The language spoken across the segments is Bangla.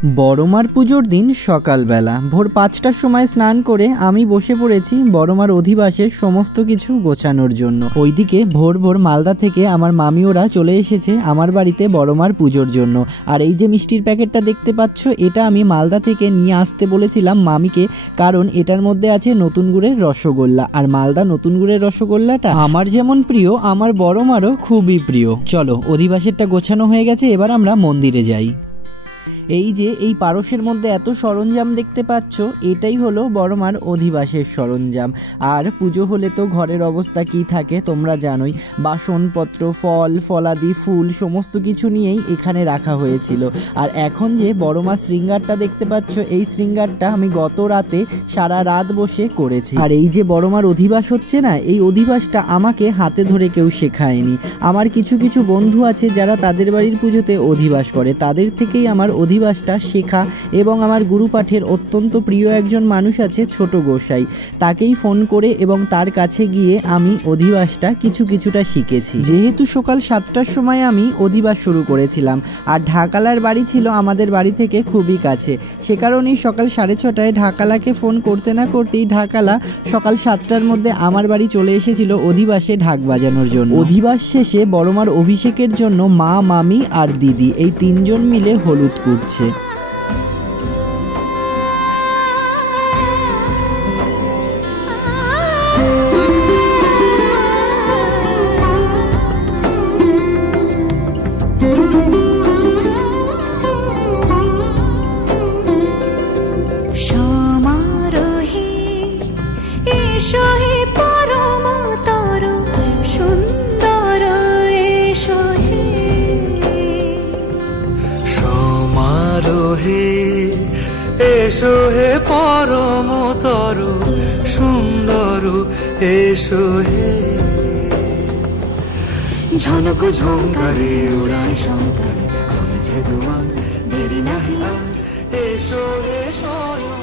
বড়মার পুজোর দিন সকালবেলা ভোর ৫টার সময় স্নান করে আমি বসে পড়েছি বড়মার অধিবাসের সমস্ত কিছু গোছানোর জন্য। ওইদিকে ভোর ভোর মালদা থেকে আমার মামি ওরা চলে এসেছে আমার বাড়িতে বড়মার পুজোর জন্য। আর এই যে মিষ্টির প্যাকেটটা দেখতে পাচ্ছ, এটা আমি মালদা থেকে নিয়ে আসতে বলেছিলাম মামিকে, কারণ এটার মধ্যে আছে নতুন গুড়ের রসগোল্লা। আর মালদা নতুন গুড়ের রসগোল্লাটা আমার যেমন প্রিয়, আমার বড়মারও খুবই প্রিয়। চলো, অধিবাসেরটা গোছানো হয়ে গেছে, এবার আমরা মন্দিরে যাই। এই যে এই পারসের মধ্যে এত সরঞ্জাম দেখতে পাচ্ছ, এটাই হলো বড়মার অধিবাসের সরঞ্জাম। আর পুজো হলে তো ঘরের অবস্থা কি থাকে তোমরা জানোই, বাসনপত্র, ফল ফলাদি, ফুল সমস্ত কিছু নিয়েই এখানে রাখা হয়েছিল। আর এখন যে বড়মার শৃঙ্গারটা দেখতে পাচ্ছ, এই শৃঙ্গারটা আমি গত রাতে সারা রাত বসে করেছি। আর এই যে বড়মার অধিবাস হচ্ছে না, এই অধিবাসটা আমাকে হাতে ধরে কেউ শেখায়নি। আমার কিছু কিছু বন্ধু আছে যারা তাদের বাড়ির পুজোতে অধিবাস করে, তাদের থেকেই আমার অধিবাসটা শেখা। এবং আমার গুরুপাঠের অত্যন্ত প্রিয় একজন মানুষ আছে, ছোট গোসাই, তাকেই ফোন করে এবং তার কাছে গিয়ে আমি অধিবাসটা কিছুটা শিখেছি। যেহেতু সকাল 7টার সময় আমি অধিবাস শুরু করেছিলাম, আর ঢাকালার বাড়ি ছিল আমাদের বাড়ি থেকে খুবই কাছে, সে কারণেই সকাল 6:30টায় ঢাকালাকে ফোন করতে না করতেই ঢাকালা সকাল 7টার মধ্যে আমার বাড়ি চলে এসেছিল অধিবাসে ঢাক বাজানোর জন্য। অধিবাস শেষে বড়মার অভিষেকের জন্য মা, মামি আর দিদি এই তিনজন মিলে হলুদ কুটছে। এসো হে পরমতর সুন্দর, এসো হে ঝনক ঝঙ্কারে উড়ান শঙ্কর, কমেছে দুয়ার দেরি নাহি আর, এসো হে স্বয়ং।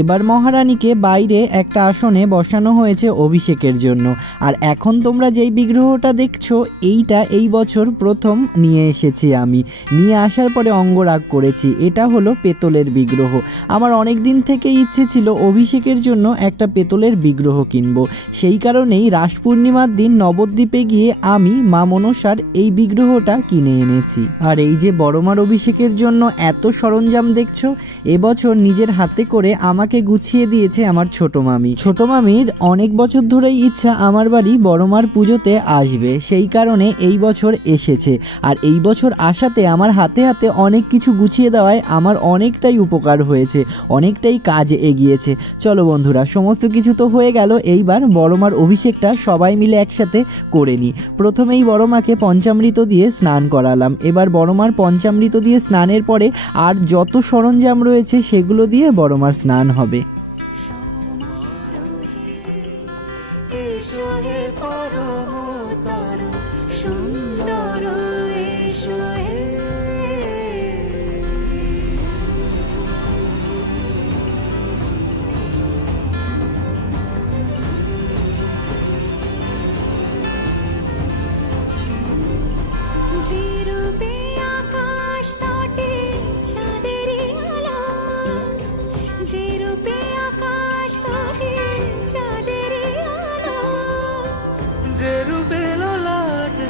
এবার মহারানীকে বাইরে একটা আসনে বসানো হয়েছে অভিষেকের জন্য। আর এখন তোমরা যেই বিগ্রহটা দেখছো, এইটা এই বছর প্রথম নিয়ে এসেছি আমি। নিয়ে আসার পরে অঙ্গরাগ করেছি। এটা হলো পেতলের বিগ্রহ। আমার অনেক দিন থেকে ইচ্ছে ছিল অভিষেকের জন্য একটা পেতলের বিগ্রহ কিনবো, সেই কারণেই রাস পূর্ণিমার দিন নবদ্বীপে গিয়ে আমি মা মনসার এই বিগ্রহটা কিনে এনেছি। আর এই যে বড়মার অভিষেকের জন্য এত সরঞ্জাম দেখছো, এবছর নিজের হাতে করে আমাকে গুছিয়ে দিয়েছে আমার ছোট মামি। ছোট মামির অনেক বছর ধরেই ইচ্ছা আমার বাড়ি বড়মার পুজোতে আসবে, সেই কারণে এই বছর এসেছে। আর এই বছর আসাতে আমার হাতে হাতে অনেক কিছু গুছিয়ে দেওয়ায় আমার অনেকটাই উপকার হয়েছে, অনেকটাই কাজ এগিয়েছে। চলো বন্ধুরা, সমস্ত কিছু তো হয়ে গেল, এইবার বড়মার অভিষেকটা সবাই মিলে একসাথে করে নিই। প্রথমেই বড়মাকে পঞ্চামৃত দিয়ে স্নান করালাম। এবার বড়মার পঞ্চামৃত দিয়ে স্নানের পরে আর যত সরঞ্জাম রয়েছে সেগুলো দিয়ে বড়মার স্নান হবে।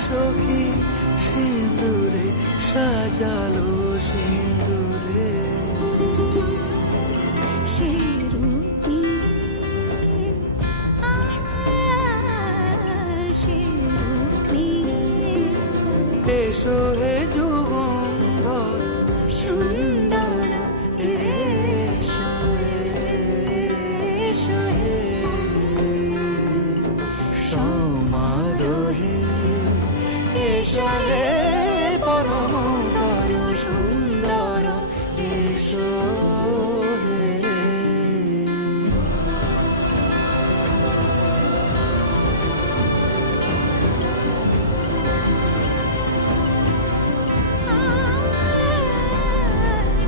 সখী সিঁদুরে সাজালো, সিঁদুরে এসো হে যুগন্ধর সুন্দর, এসো এসো হে সমারোহে, এসো হে পরমতর সুন্দর, এসো হে।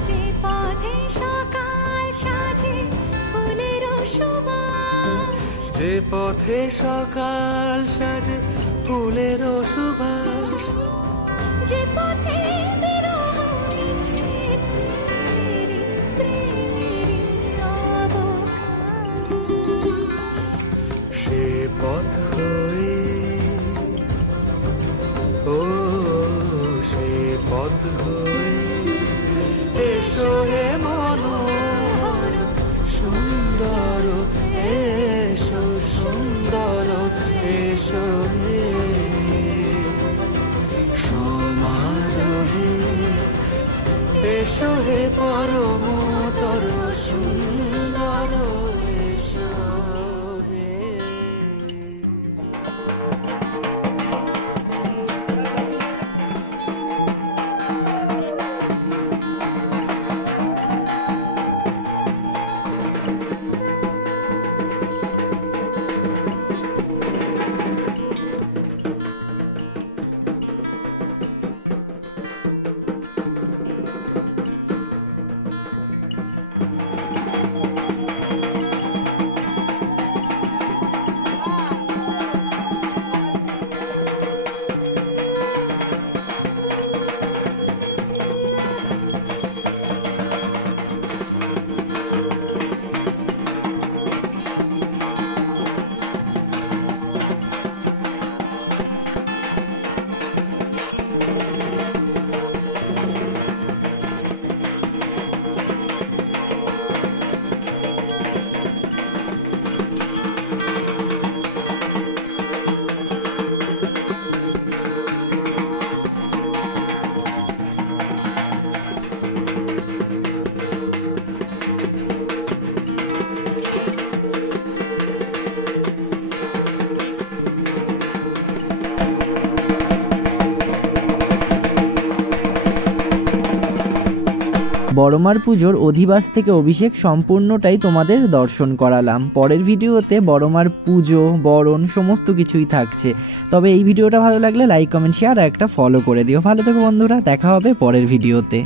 যে পথে সকাল সাজে ফুলের সুবাস, যে পথে সকাল সাজে ফুলের সুবাস, যে পথে ও সে পথ হয়ে এসো হে মনোহর সুন্দর এসো সুন্দর এসো হে সমারোহে এসো হে পরমতর সুন্দর এসো হে। বড়মার পুজোর অধিবাস থেকে অভিষেক সম্পূর্ণটাই তোমাদের দর্শন করালাম। পরের ভিডিওতে বড়মার পুজো বরণ সমস্ত কিছুই থাকছে। তবে এই ভিডিওটা ভালো লাগলে লাইক কমেন্ট শেয়ার আর একটা ফলো করে দিও। ভালো থেকো বন্ধুরা, দেখা হবে পরের ভিডিওতে।